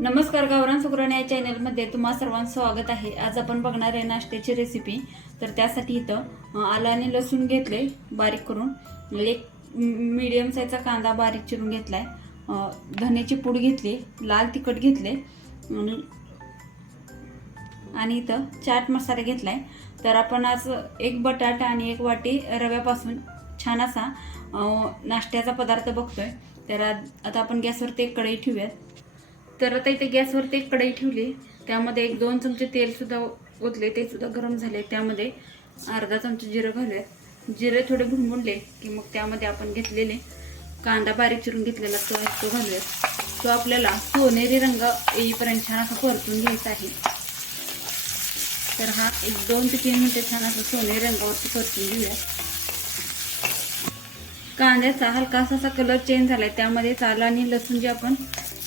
नमस्कार गावरान सुगरण या चॅनलमध्ये तुम्हा सर्वांचं स्वागत आहे. आज आपण बघणार आहे नाश्त्याची रेसिपी तर त्यासाठी इथं अं, आलं आणि लसूण घेतले बारीक करून. एक मीडियम साईजचा कांदा बारीक चिरून घेतला आहे धन्याची पूड घेतली लाल तिखट घेतले. आणि इथं चाट मसाला आहे तर आपण आज एक बटाटा आणि एक वाटी रव्यापासून छान असा नाश्त्याचा पदार्थ बघतोय. तर आता आपण गॅसवरती एक कढई ठेवूयात. तर आता इथे गॅसवरती एक कढई ठेवली. त्यामध्ये एक दोन चमचे तेलसुद्धा ओतले ते सुद्धा गरम झाले. त्यामध्ये अर्धा चमचा जिरं घालूयात. जिरे थोडे भुणभुणले की मग त्यामध्ये आपण घेतलेले कांदा बारीक चिरून घेतलेला तो तो घालूयात. तो आपल्याला सोनेरी रंग येईपर्यंत छान असा परतून घ्यायचा आहे. तर हा एक दोन ते तीन मिनिटे छान असं सोनेरी रंगावरती परतून घेऊया कांद्याचा हलकासा असा कलर चेंज झाला आहे त्यामध्ये चाल आणि लसूण जे आपण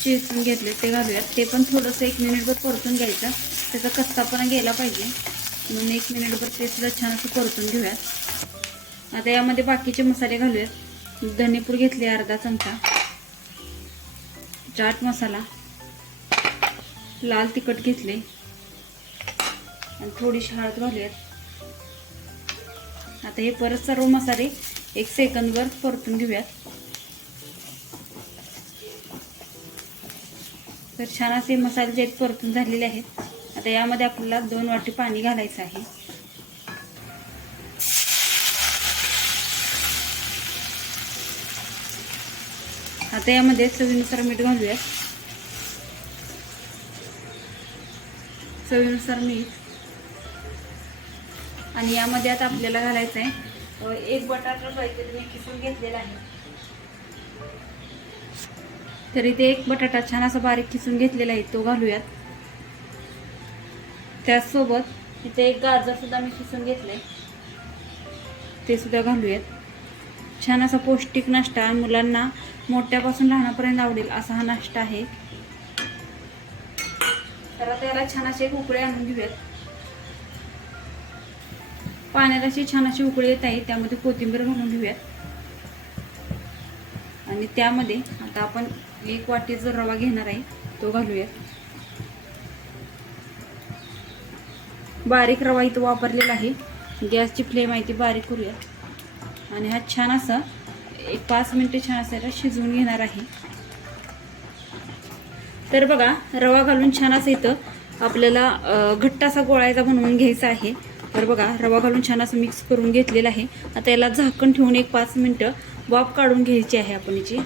चिरून घेतले ते घालूयात. ते पण थोडंसं एक मिनिटभर परतून घ्यायचं. त्याचा कच्चापणा गेला पाहिजे. म्हणून एक मिनिटभर ते सुद्धा छान असं परतून घेऊयात. आता यामध्ये बाकीचे मसाले घालूयात. धनेपूर घेतले अर्धा चमचा. चाट मसाला. लाल तिखट घेतले. आणि थोडीशी हळद घालूयात. आता हे परत सर्व मसाले एक सेकंदवर परतून घेऊयात. तर छान असे मसाले जे आहेत परतून झालेले आहेत. आता यामध्ये आपल्याला दोन वाटी पाणी घालायचं आहे. आता यामध्ये चवीनुसार मीठ घालूयात. चवीनुसार मीठ. आणि यामध्ये आता आपल्याला घालायचं आहे एक बटाटा पाहिजे मी किसून घेतलेला आहे. तर इथे एक बटाटा छान असा बारीक किसून घेतलेला आहे तो घालूयात. त्याचसोबत इथे एक गाजर सुद्धा मी घेतलं आहे ते सुद्धा घालूयात. छान असा पौष्टिक नाश्ता मुलांना मोठ्यापासून लहानापर्यंत आवडेल असा हा नाश्ता आहे. तर आता याला छान असे उकळे आणून घेऊयात. पाण्यात अशी छान अशी उकळी येत आहे त्यामध्ये कोथिंबीर घालून घेऊयात. आणि त्यामध्ये आता आपण एक वाटी जो रवा घेणार आहे तो घालूयात बारीक रवा इथं वापरलेला आहे. गॅसची फ्लेम आहे ती बारीक करूयात आणि हा छान असा एक पाच मिनटं छान असायला शिजवून घेणार आहे. तर बघा रवा घालून छान असं इथं आपल्याला घट्ट असा गोळायचा बनवून घ्यायचा आहे. तर बघा रवा घालून छान असं मिक्स करून घेतलेलं आहे. आता याला झाकण ठेवून एक पाच मिनटं वाफ काढून घ्यायची आहे आपण याची.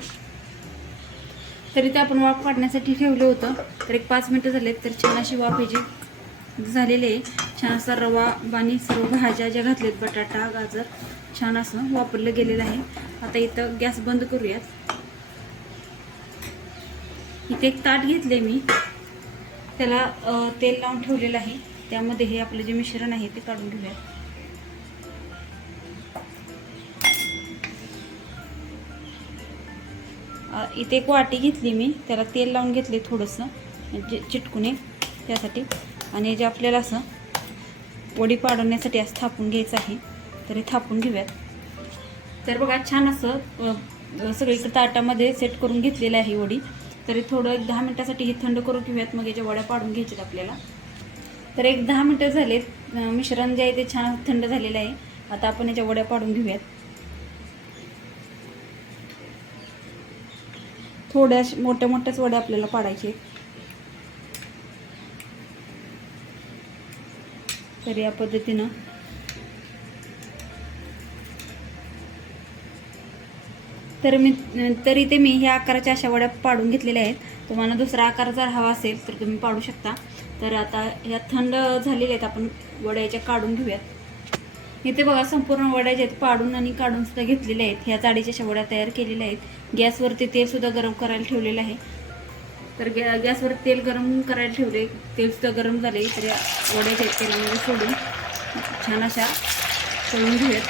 तरी ते आपण वाफ काढण्यासाठी ठेवलं होतं. तर एक पाच मिनटं झालेत तर छान अशी वाफ याची झालेली आहे. छान असा रवा आणि सर्व भाज्या ज्या घातलेत बटाटा गाजर छान असं वापरलं गेलेलं आहे. आता इथं गॅस बंद करूयात. इथे एक ताट घेतले मी. त्याला तेल लावून ठेवलेलं आहे. त्यामध्ये हे आपलं जे मिश्रण आहे ते काढून घेऊयात. इथे एक वाटी घेतली मी. त्याला तेल लावून घेतले थोडंसं म्हणजे चिटकुने त्यासाठी. आणि जे आपल्याला असं वडी पाडवण्यासाठी असं थापून घ्यायचं आहे तरी थापून घेऊयात. तर बघा छान असं अ, सगळीकडे ताटामध्ये सेट करून घेतलेलं आहे वडी. तरी थोडं एक दहा मिनटासाठी हे थंड करून घेऊयात. मग याच्या वड्या पाडून घ्यायच्यात आपल्याला. तर एक दहा मिनटं झालेत. मिश्रण जे आहे ते छान थंड झालेलं आहे. आता आपण याच्या वड्या पाडून घेऊयात. थोड्या मोठ्या मोठ्याच वड्या आपल्याला पाडायचे तर या पद्धतीनं तर मी तरी ते मी ह्या आकाराच्या अशा वड्या पाडून घेतलेल्या आहेत. तुम्हाला दुसरा आकार जर हवा असेल तर तुम्ही पाडू शकता. तर आता ह्या थंड झालेल्या आहेत आपण वड्या याच्या काढून घेऊयात. इथे बघा संपूर्ण वड्या ज्या आहेत पाडून आणि काढून सुद्धा घेतलेल्या आहेत. ह्या जाडीच्या अशा वड्या तयार केलेल्या आहेत. गॅसवरती तेल सुद्धा गरम करायला ठेवलेलं आहे. तर गॅ गॅसवर तेल गरम करायला ठेवले तेल सुद्धा गरम झाले तर या वड्या तेलामध्ये सोडून छान अशा तळून घेऊयात.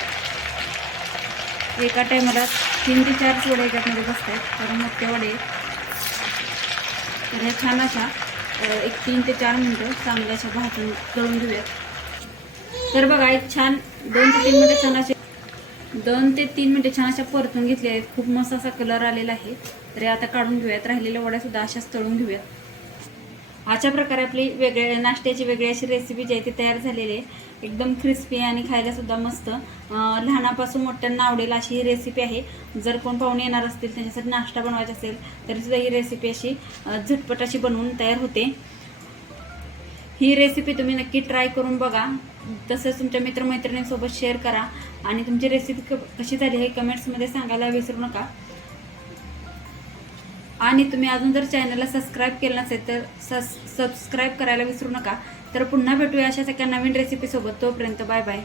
एका टायमाला तीन ते चार वड्या याच्यामध्ये बसत आहेत कारण ते वडे तर ह्या छान अशा एक तीन ते चार मिनटं चांगल्या अशा भाजून तळून घेऊयात. तर बघा एक छान दोन ते तीन मिनटं छान असे दोन ते तीन मिनटं छान अशा परतून घेतल्या आहेत. खूप मस्त असा कलर आलेला आहे. तरी आता काढून घेऊयात. राहिलेल्या वड्या सुद्धा अशाच तळून घेऊयात. अशा प्रकारे आपली वेगळ्या नाश्त्याची वेगळी अशी रेसिपी जी आहे ती तयार झालेली आहे. एकदम क्रिस्पी आणि खायला सुद्धा मस्त. लहानापासून मोठ्यांना आवडेल अशी ही रेसिपी आहे. जर कोण पाहुणे येणार असतील त्यांच्यासाठी नाश्ता बनवायचा असेल तरीसुद्धा ही रेसिपी अशी झटपट अशी बनवून तयार होते. ही रेसिपी तुम्ही नक्की ट्राय करून बघा. तसंच तुमच्या मित्रमैत्रिणींसोबत शेअर करा. आणि तुमची रेसिपी कशी झाली हे कमेंट्समध्ये सांगायला विसरू नका. आणि तुम्ही अजून जर चॅनलला सबस्क्राईब केलं नसेल तर सबस्क्राईब करायला विसरू नका. तर पुन्हा भेटूया अशाच एका नवीन रेसिपीसोबत तोपर्यंत बाय बाय